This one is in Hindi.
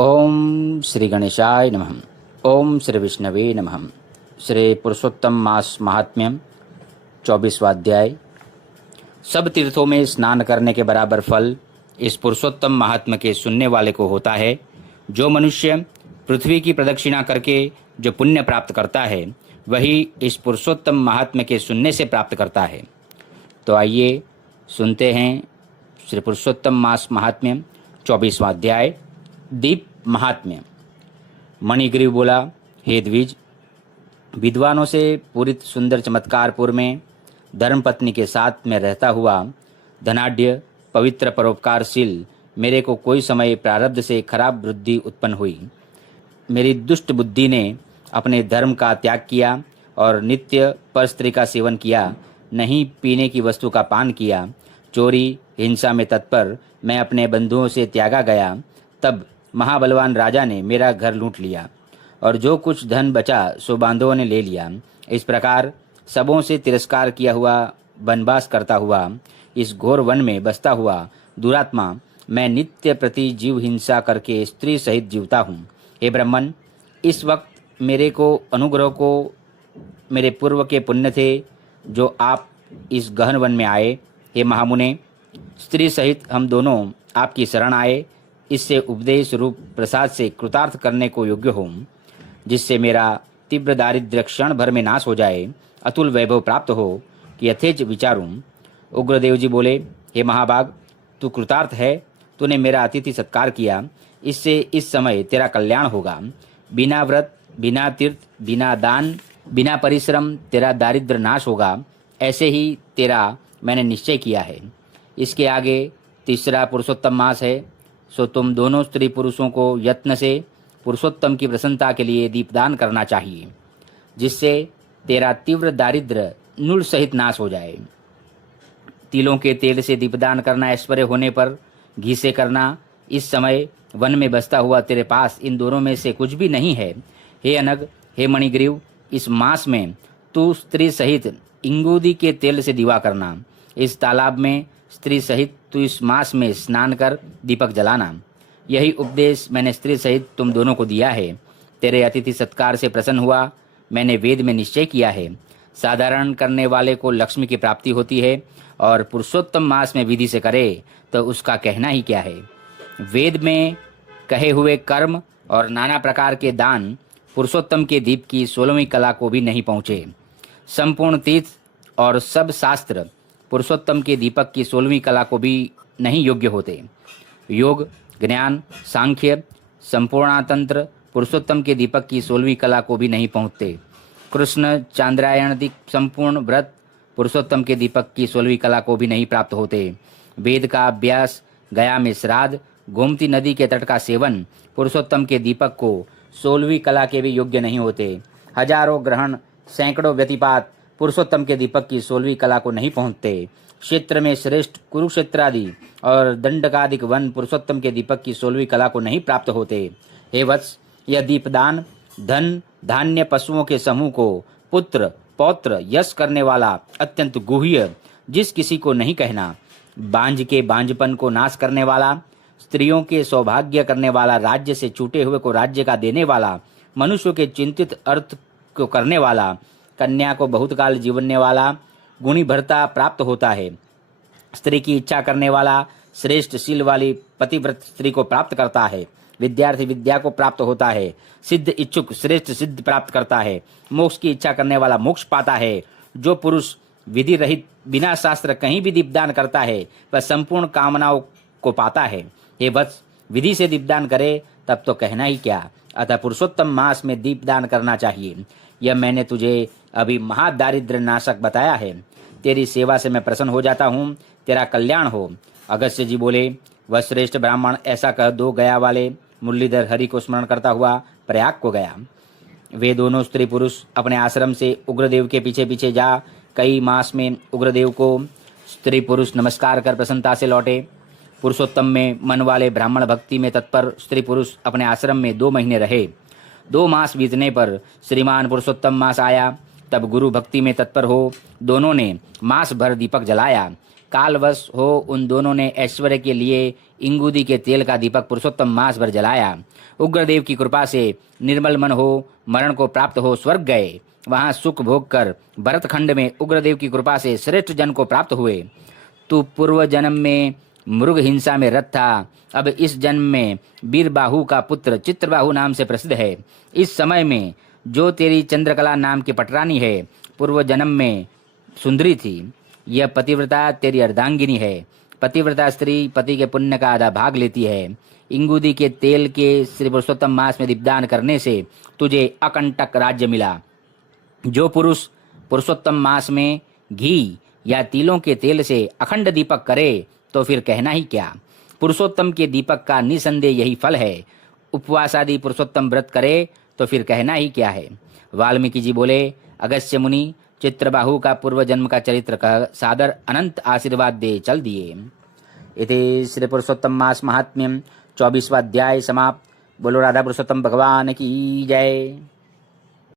ओम श्री गणेशाय नमः। ओम श्री विष्णवे नमः। श्री पुरुषोत्तम मास महात्म्यम 24वां अध्याय। सब तीर्थों में स्नान करने के बराबर फल इस पुरुषोत्तम महात्म्य के सुनने वाले को होता है। जो मनुष्य पृथ्वी की प्रदक्षिणा करके जो पुण्य प्राप्त करता है, वही इस पुरुषोत्तम महात्म्य के सुनने से प्राप्त करता है। तो आइए सुनते हैं श्री पुरुषोत्तम मास महात्म्य 24वां अध्याय। दीप महात्म्य। मणिग्रीव बोला, हे द्विज, विद्वानों से पूरित सुंदर चमत्कारपुर में धर्मपत्नी के साथ में रहता हुआ धनाढ्य पवित्र परोपकारशील मेरे को कोई समय प्रारब्ध से खराब बुद्धि उत्पन्न हुई। मेरी दुष्ट बुद्धि ने अपने धर्म का त्याग किया और नित्य परस्त्री का सेवन किया, नहीं पीने की वस्तु का पान किया, चोरी हिंसा में तत्पर मैं अपने बंधुओं से त्यागा गया। तब महाबलवान राजा ने मेरा घर लूट लिया और जो कुछ धन बचा सो बांधवों ने ले लिया। इस प्रकार सबों से तिरस्कार किया हुआ वनवास करता हुआ इस घोर वन में बसता हुआ दुरात्मा मैं नित्य प्रति जीव हिंसा करके स्त्री सहित जीवता हूँ। हे ब्राह्मण, इस वक्त मेरे को अनुग्रह को मेरे पूर्व के पुण्य थे जो आप इस गहन वन में आए। हे महामुने, स्त्री सहित हम दोनों आपकी शरण आए। इससे उपदेश रूप प्रसाद से कृतार्थ करने को योग्य हो, जिससे मेरा तीव्र दारिद्र्य क्षण भर में नाश हो जाए, अतुल वैभव प्राप्त हो कि यथेच विचारूं। उग्रदेव जी बोले, हे महाभाग, तू कृतार्थ है, तूने मेरा अतिथि सत्कार किया, इससे इस समय तेरा कल्याण होगा। बिना व्रत, बिना तीर्थ, बिना दान, बिना परिश्रम तेरा दारिद्र्य नाश होगा, ऐसे ही तेरा मैंने निश्चय किया है। इसके आगे तीसरा पुरुषोत्तम मास है, सो तुम दोनों स्त्री पुरुषों को यत्न से पुरुषोत्तम की प्रसन्नता के लिए दीपदान करना चाहिए, जिससे तेरा तीव्र दारिद्र्य नूल सहित नाश हो जाए। तिलों के तेल से दीपदान करना ऐश्वर्य होने पर घी से करना। इस समय वन में बसता हुआ तेरे पास इन दोनों में से कुछ भी नहीं है। हे अनग, हे मणिग्रीव, इस मास में तू स्त्री सहित इंगूदी के तेल से दीवा करना। इस तालाब में स्त्री सहित तू इस मास में स्नान कर दीपक जलाना। यही उपदेश मैंने स्त्री सहित तुम दोनों को दिया है। तेरे अतिथि सत्कार से प्रसन्न हुआ मैंने वेद में निश्चय किया है। साधारण करने वाले को लक्ष्मी की प्राप्ति होती है, और पुरुषोत्तम मास में विधि से करे तो उसका कहना ही क्या है। वेद में कहे हुए कर्म और नाना प्रकार के दान पुरुषोत्तम के दीप की 16वीं कला को भी नहीं पहुँचे। संपूर्ण तीर्थ और सब शास्त्र पुरुषोत्तम के दीपक की 16वीं कला को भी नहीं योग्य होते। योग, ज्ञान, सांख्य, संपूर्णातंत्र पुरुषोत्तम के दीपक की 16वीं कला को भी नहीं पहुँचते। कृष्ण चांद्रायणादि संपूर्ण व्रत पुरुषोत्तम के दीपक की 16वीं कला को भी नहीं प्राप्त होते। वेद का अभ्यास, गया में श्राद्ध, गोमती नदी के तट का सेवन पुरुषोत्तम के दीपक को 16वीं कला के भी योग्य नहीं होते। हजारों ग्रहण, सैकड़ों व्यतिपात पुरुषोत्तम के दीपक की 16वीं कला को नहीं पहुँचते। क्षेत्र में श्रेष्ठ कुरुक्षेत्र आदि और दंडकादिक वन पुरुषोत्तम के दीपक की 16वीं कला को नहीं प्राप्त होते। हे वत्स, यह दीपदान धन धान्य पशुओं के समूह को पुत्र पौत्र यश करने वाला अत्यंत गुह्य, जिस किसी को नहीं कहना, बांझ के बांझपन को नाश करने वाला, स्त्रियों के सौभाग्य करने वाला, राज्य से छूटे हुए को राज्य का देने वाला, मनुष्य के चिंतित अर्थ को करने वाला, कन्या को बहुत काल जीवने वाला, गुणी भरता प्राप्त होता है। स्त्री की इच्छा करने वाला श्रेष्ठ शील वाली पतिव्रत स्त्री को प्राप्त करता है। विद्यार्थी विद्या को प्राप्त होता है। सिद्ध इच्छुक श्रेष्ठ सिद्ध प्राप्त करता है। मोक्ष की इच्छा करने वाला मोक्ष पाता है। जो पुरुष विधि रहित बिना शास्त्र कहीं भी दीपदान करता है, वह संपूर्ण कामनाओं को पाता है। हे वत्स, विधि से दीपदान करे तब तो कहना ही क्या। अतः पुरुषोत्तम मास में दीपदान करना चाहिए। यह मैंने तुझे अभी महादारिद्र्य नाशक बताया है। तेरी सेवा से मैं प्रसन्न हो जाता हूँ, तेरा कल्याण हो। अगस्त्य जी बोले, वह श्रेष्ठ ब्राह्मण ऐसा कह दो गया वाले मुरलीधर हरि को स्मरण करता हुआ प्रयाग को गया। वे दोनों स्त्री पुरुष अपने आश्रम से उग्रदेव के पीछे पीछे जा कई मास में उग्रदेव को स्त्री पुरुष नमस्कार कर प्रसन्नता से लौटे। पुरुषोत्तम में मन वाले ब्राह्मण भक्ति में तत्पर स्त्री पुरुष अपने आश्रम में 2 महीने रहे। 2 मास बीतने पर श्रीमान पुरुषोत्तम मास आया। तब गुरु भक्ति में तत्पर हो दोनों ने मास भर दीपक जलाया। कालवश हो उन दोनों ने ऐश्वर्य के लिए इंगूदी के तेल का दीपक पुरुषोत्तम मास भर जलाया। उग्रदेव की कृपा से निर्मल मन हो मरण को प्राप्त हो स्वर्ग गए। वहां सुख भोग कर भरतखंड में उग्रदेव की कृपा से श्रेष्ठ जन को प्राप्त हुए। तू पूर्व जन्म में मृग हिंसा में रत था, अब इस जन्म में वीरबाहु का पुत्र चित्रबाहु नाम से प्रसिद्ध है। इस समय में जो तेरी चंद्रकला नाम की पटरानी है, पूर्व जन्म में सुंदरी थी। यह पतिव्रता तेरी अर्धांगिनी है। पतिव्रता स्त्री पति के पुण्य का आधा भाग लेती है। इंगूदी के तेल के श्री पुरुषोत्तम मास में दीपदान करने से तुझे अकंटक राज्य मिला। जो पुरुष पुरुषोत्तम मास में घी या तिलों के तेल से अखंड दीपक करे तो फिर कहना ही क्या। पुरुषोत्तम के दीपक का निसंदेह यही फल है। उपवास आदि पुरुषोत्तम व्रत करे तो फिर कहना ही क्या है। वाल्मीकि जी बोले, अगस्त्य मुनि चित्रबाहु का पूर्व जन्म का चरित्र कह सादर अनंत आशीर्वाद दे चल दिए। इति श्री पुरुषोत्तम मास महात्म्यम 24वां अध्याय समाप्त। बोलो राधा पुरुषोत्तम भगवान की जय।